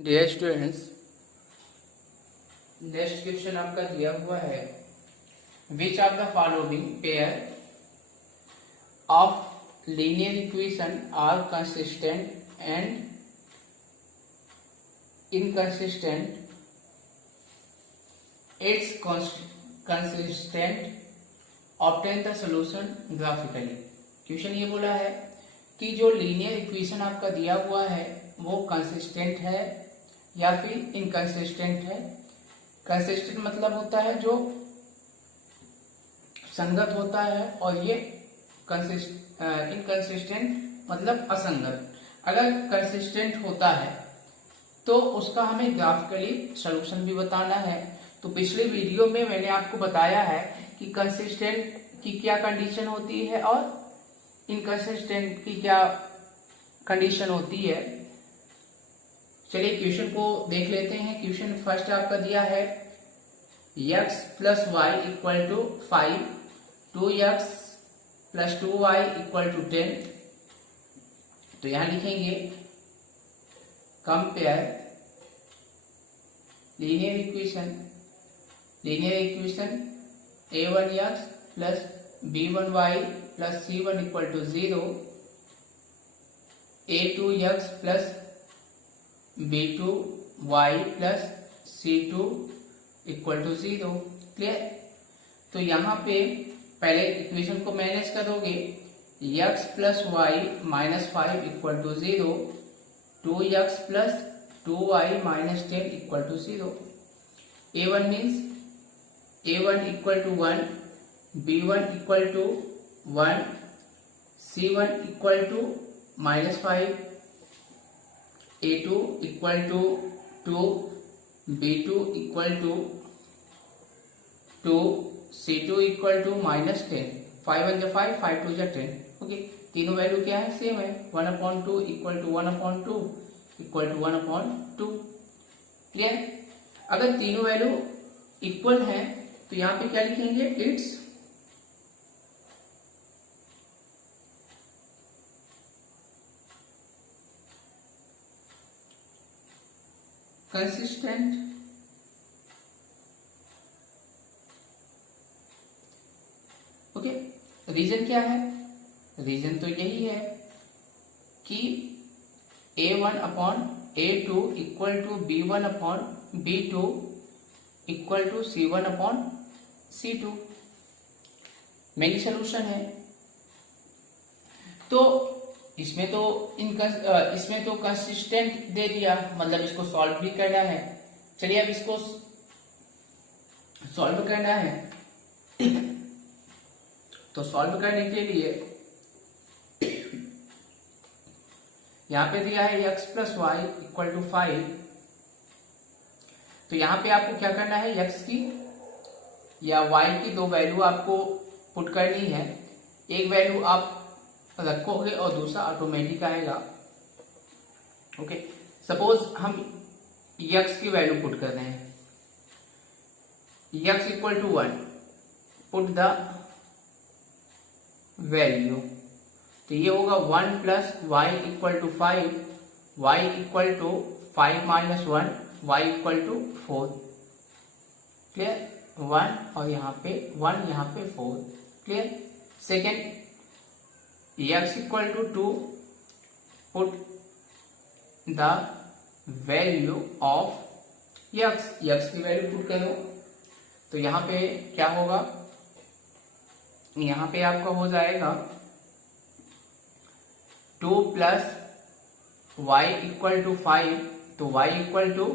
Dear students, next question आपका दिया हुआ है। Which of the following pair of linear equation are consistent and inconsistent? It's consistent, obtain the solution graphically. Question ये बोला है कि जो लीनियर इक्वेशन आपका दिया हुआ है वो कंसिस्टेंट है या फिर इनकंसिस्टेंट है। कंसिस्टेंट मतलब होता है जो संगत होता है, और ये इनकंसिस्टेंट मतलब असंगत। अगर कंसिस्टेंट होता है तो उसका हमें ग्राफिकली सॉल्यूशन भी बताना है। तो पिछले वीडियो में मैंने आपको बताया है कि कंसिस्टेंट की क्या कंडीशन होती है और इनकंसिस्टेंट की क्या कंडीशन होती है। चलिए क्वेश्चन को देख लेते हैं। क्वेश्चन फर्स्ट आपका दिया है x plus y equal to 5, 2x plus 2y equal to 10। तो यहां लिखेंगे compare linear equation a1x plus b1y plus c1 equal to 0, a2x plus b2y plus c2 equal to 0। Clear? तो यहाँ पे पहले इक्वेशन को मैनेज करोगे। x plus y minus 5 equal to 0, 2x plus 2y minus 10 equal to 0। a1 means a1 equal to 1, b1 equal to 1, c1 equal to minus 5, a2 equal to 2, b2 equal to 2, c2 equal to minus 10। 5 1 5, 5 2 10। Okay, तीनों value क्या है? Same है। 1/2 equal to 1/2 equal to 1/2। Clear? अगर तीनों value equal है तो यहां पे क्या लिखेंगे? It's consistent. ओके, रीजन क्या है? रीजन तो यही है कि a1 upon a2 equal to b1 upon b2 equal to c1 upon c2 मेरी सोल्यूशन है। तो इसमें तो कंसिस्टेंट दे दिया, मतलब इसको सॉल्व भी करना है। चलिए अब इसको सॉल्व करना है। तो सॉल्व करने के लिए यहां पे दिया है x plus y equal to 5। तो यहां पे आपको क्या करना है? x की या y की दो वैल्यू आपको पुट करनी है। एक वैल्यू आप रखोगे और दूसरा ऑटोमेटिक आएगा। ओके, सपोज हम x की वैल्यू पुट कर रहे हैं। x equal to 1, put the value. तो ये होगा 1 plus y equal to 5, y equal to 5 minus 1, y equal to 4। Clear? 1 और यहाँ पे 1, यहाँ पे 4। Clear? Second, x equal to 2, put the value of x की वैल्यू पुट करो। तो यहाँ पे क्या होगा? यहाँ पे आपका हो जाएगा 2 प्लस वाई इक्वल टू 5, तो y equal to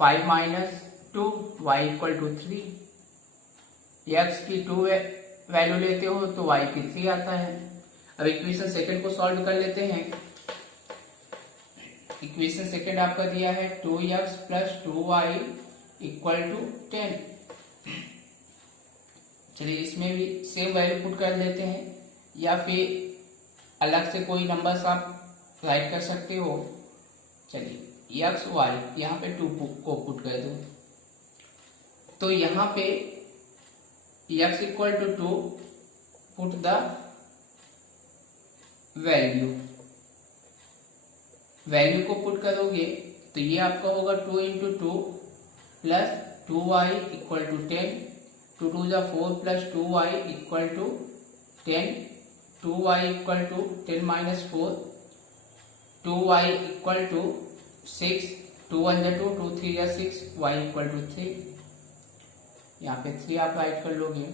5 minus 2, y equal to 3। x की 2 वैल्यू लेते हो तो y की 3 आता है। अब इक्वेशन सेकंड को सॉल्व कर लेते हैं। इक्वेशन सेकंड आपका दिया है 2x plus 2y equal to 10। चलिए इसमें भी सेम वैल्यू पुट कर लेते हैं, या फिर अलग से कोई नंबर्स आप राइट कर सकते हो। चलिए x y यहाँ पे 2 को पुट कर दो। तो यहाँ पे x equal to 2, put the value value को पुट करोगे तो ये आपका होगा 2 into two plus 2y equal to 10, 2 2 जा 4 plus 2y equal to 10, 2y equal to 10 minus 4, 2y equal to 6, 2 1 जा 2, 2 3 जा 6, y इक्वल टू 3। यहाँ पे 3 आप राइट कर लोगे।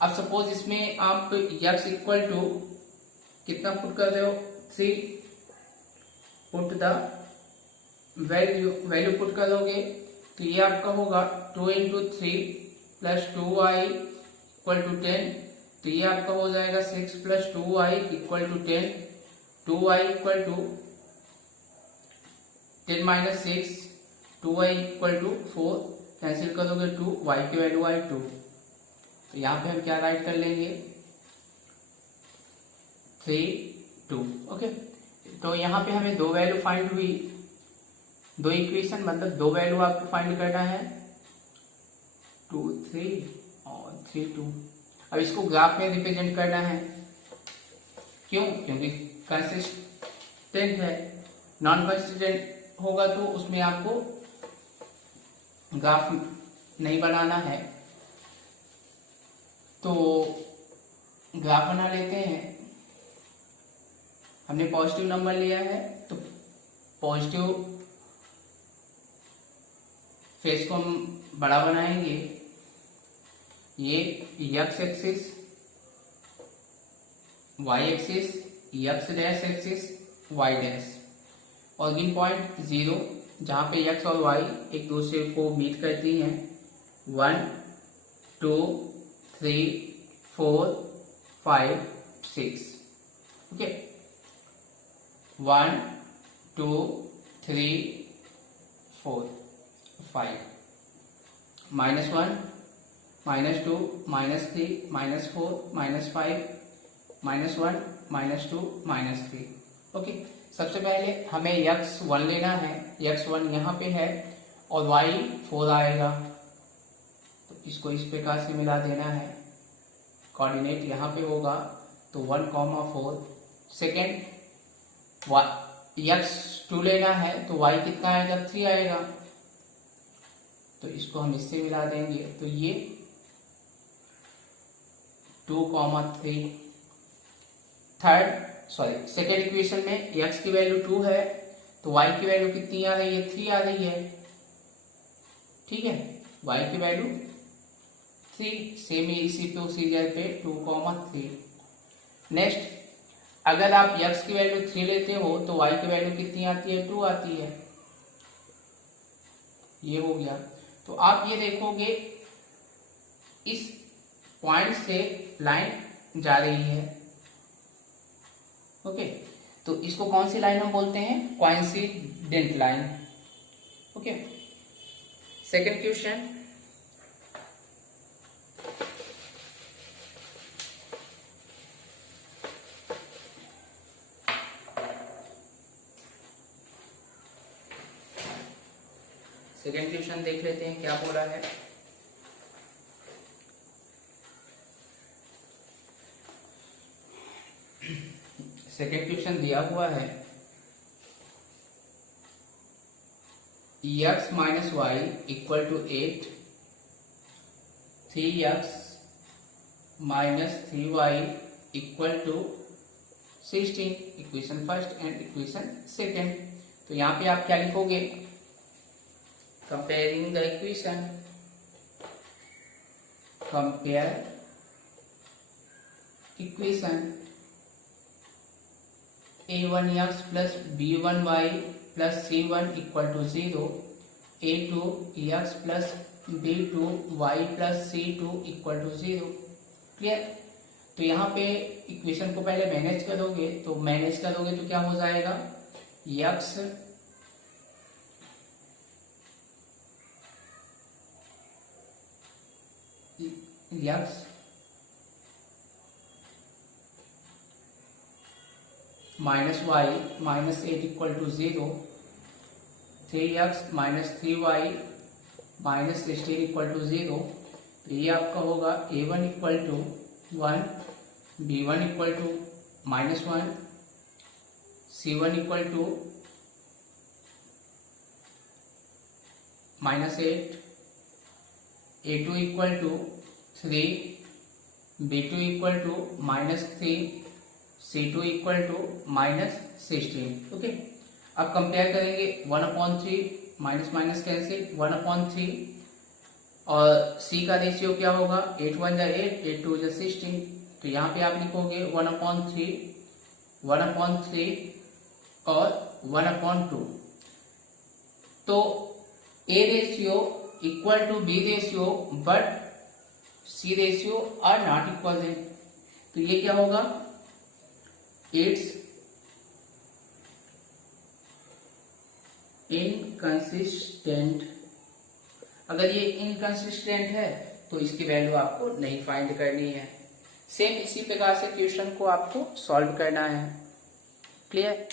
अब सपोज इसमें आप x इक्वल टू कितना पुट कर रहे हो, 3, पुट द वैल्यू पुट करोगे तो ये आपका होगा 2 into three plus 2y equal to 10, तो ये आपका हो जाएगा 6 plus 2y equal to 10, 2y equal to 10 minus 6, 2y equal to 4, cancel करोगे 2, y की वैल्यू आई 2। तो यहाँ पे हम क्या राइट कर लेंगे, 3 2। ओके, तो यहाँ पे हमें दो वैल्यू फाइंड हुई, दो इक्वेशन मतलब दो वैल्यू आपको फाइंड करना है, 2 3 और 3 2। अब इसको ग्राफ में रिप्रेजेंट करना है, क्यों, क्योंकि कंसिस्टेंट है। नॉन कंसिस्टेंट होगा तो उसमें आपको ग्राफ नहीं बनाना है। तो ग्राफ बना लेते हैं। हमने पॉजिटिव नंबर लिया है तो पॉजिटिव फेस को हम बड़ा बनाएंगे। ये x axis, y axis, x dash axis, y dash, origin point 0 जहां पे x और y एक दूसरे को मीट करती हैं, 1 2 3 4 5 6। ओके, 1 2 3 4 5, -1 -2 -3 -4 -5 -1 -2 -3। ओके, सबसे पहले हमें x1 लेना है, x1 यहाँ पे है और y 4 आएगा, तो इसको इस प्रकार से मिला देना है। कोऑर्डिनेट यहाँ पे होगा तो 1, 4। सेकेंड x2 लेना है तो y कितना आएगा, 3 आएगा, तो इसको हम इससे मिला देंगे, तो ये 2, 3। सेकेंड इक्वेशन में x की वैल्यू 2 है तो y की वैल्यू कितनी आ रही है, 3 आ रही है। ठीक है, y की वैल्यू 3, सेम इसी प्रोसीजर पे 2, 3। नेक्स्ट, अगर आप x की वैल्यू 3 लेते हो तो y की वैल्यू कितनी आती है, 2 आती है। ये हो गया। तो आप ये देखोगे इस पॉइंट से लाइन जा रही है। ओके, तो इसको कौन सी लाइन हम बोलते हैं, coincident line. Okay, second question, देख लेते हैं क्या बोला है। सेकेंड क्वेश्चन दिया हुआ है, x minus y equal to 8, 3x minus 3y equal to 16। Equation first and equation second. तो यहाँ पे आप क्या लिखोगे, comparing the equation, compare equation a1x plus b1y plus c1 equal to 0, a2x plus b2y plus c2 equal to 0। Clear. तो यहाँ पे equation को पहले मैनेज करोगे तो क्या हो जाएगा, x minus y minus 8 equal to 0, 3x minus 3y minus 16 equal to 0। तो ये आपका होगा a1 equal to 1, b1 equal to -1, c1 equal to -8, A2 equal to 3, B2 equal to -3, C2 equal to -16। Okay, अब compare करेंगे 1/3, minus minus cancel, 1/3 और C का ratio क्या होगा, 8 1 जा 8, 8 2 जा 16। तो यहाँ पे आप लिखोगे 1/3, 1/3 और 1/2। तो A ratio equal to B ratio but C ratio are not equal है। तो ये क्या होगा, इट्स इनकंसिस्टेंट। अगर ये इनकंसिस्टेंट है तो इसकी वैल्यू आपको नहीं फाइंड करनी है। सेम इसी प्रकार से क्वेश्चन को आपको सॉल्व करना है। क्लियर।